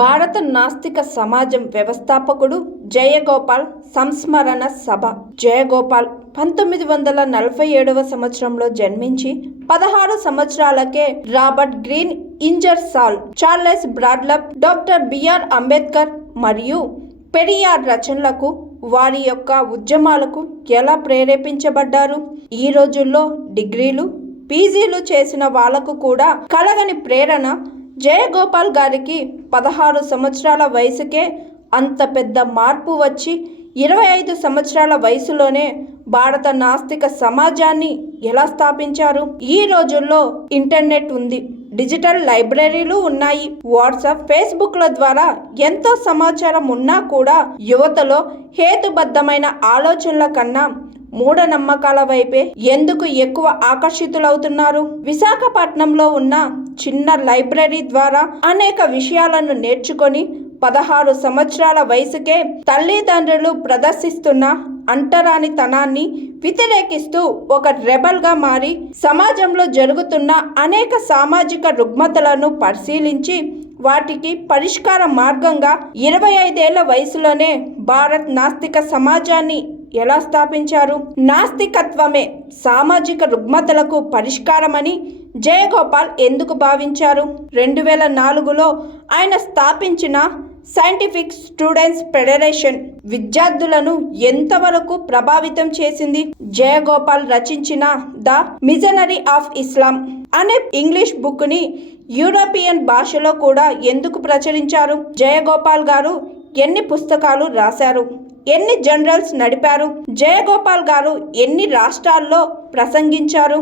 భారత నాస్తిక సమాజం వ్యవస్థాపకుడు జయగోపాల్ సంస్మరణ సభ. జయగోపాల్ పంతొమ్మిది వందల నలభై ఏడవ సంవత్సరంలో జన్మించి పదహారు సంవత్సరాలకే Robert Green Ingersoll Charles Bradlaugh doctor BR Ambedkar మరియు పెరియార్ రచనలకు వారి యొక్క ఉద్యమాలకు ఎలా ప్రేరేపించబడ్డారు? ఈ రోజుల్లో డిగ్రీలు పీజీలు చేసిన వాళ్ళకు కూడా కలగని ప్రేరణ జయగోపాల్ గారికి పదహారు సంవత్సరాల వయసుకే అంత పెద్ద మార్పు వచ్చి ఇరవై ఐదు సంవత్సరాల వయసులోనే భారత నాస్తిక సమాజాన్ని ఎలా స్థాపించారు? ఈ రోజుల్లో ఇంటర్నెట్ ఉంది డిజిటల్ లైబ్రరీలు ఉన్నాయి వాట్సాప్ ఫేస్బుక్ల ద్వారా ఎంతో సమాచారం ఉన్నా కూడా యువతలో హేతుబద్ధమైన ఆలోచనల కన్నా మూఢనమ్మకాల వైపే ఎందుకు ఎక్కువ ఆకర్షితులవుతున్నారు? విశాఖపట్నంలో ఉన్న చిన్న లైబ్రరీ ద్వారా అనేక విషయాలను నేర్చుకొని పదహారు సంవత్సరాల వయసుకే తల్లిదండ్రులు ప్రదర్శిస్తున్న అంటరానితనాన్ని వ్యతిరేకిస్తూ ఒక రెబల్గా మారి సమాజంలో జరుగుతున్న అనేక సామాజిక రుగ్మతలను పరిశీలించి వాటికి పరిష్కార మార్గంగా ఇరవై ఐదేళ్ళ వయసులోనే భారత్ నాస్తిక సమాజాన్ని ఎలా స్థాపించారు? నాస్తికత్వమే సామాజిక రుగ్మతలకు పరిష్కారమని జయగోపాల్ ఎందుకు భావించారు? రెండు వేల నాలుగులో ఆయన స్థాపించిన సైంటిఫిక్ స్టూడెంట్స్ ఫెడరేషన్ విద్యార్థులను ఎంతవరకు ప్రభావితం చేసింది? జయగోపాల్ రచించిన ద మిజనరీ ఆఫ్ ఇస్లాం అనే ఇంగ్లీష్ బుక్ని యూరోపియన్ భాషలో కూడా ఎందుకు ప్రచురించారు? జయగోపాల్ గారు ఎన్ని పుస్తకాలు రాశారు? ఎన్ని జనరల్స్ నడిపారు? జయగోపాల్ గారు ఎన్ని రాష్ట్రాల్లో ప్రసంగించారు?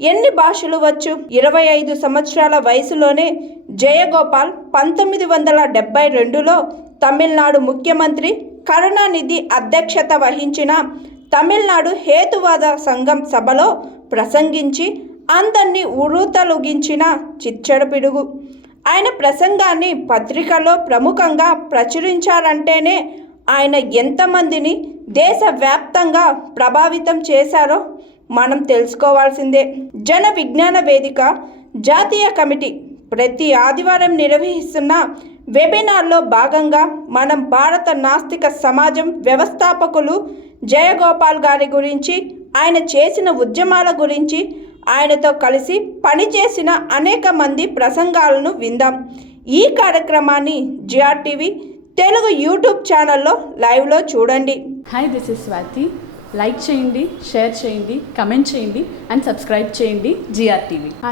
ఎన్ని భాషలు వచ్చు? ఇరవై ఐదు సంవత్సరాల వయసులోనే జయగోపాల్ పంతొమ్మిది వందల డెబ్బై రెండులో తమిళనాడు ముఖ్యమంత్రి కరుణానిధి అధ్యక్షత వహించిన తమిళనాడు హేతువాద సంఘం సభలో ప్రసంగించి అందరినీ ఉరుతలుగించిన చిచ్చడు పిడుగు. ఆయన ప్రసంగాన్ని పత్రికలో ప్రముఖంగా ప్రచురించారంటేనే ఆయన ఎంతమందిని దేశవ్యాప్తంగా ప్రభావితం చేశారో మనం తెలుసుకోవాల్సిందే. జన విజ్ఞాన వేదిక జాతీయ కమిటీ ప్రతి ఆదివారం నిర్వహిస్తున్న వెబినార్లో భాగంగా మనం భారత నాస్తిక సమాజం వ్యవస్థాపకులు జయగోపాల్ గారి గురించి ఆయన చేసిన ఉద్యమాల గురించి ఆయనతో కలిసి పనిచేసిన అనేక మంది ప్రసంగాలను విందాం. ఈ కార్యక్రమాన్ని జిఆర్టీవీ తెలుగు యూట్యూబ్ ఛానల్లో లైవ్లో చూడండి. Hi this is Swathi like చేయండి షేర్ చేయండి కమెంట్ చేయండి అండ్ సబ్స్క్రైబ్ చేయండి జిఆర్టీవీ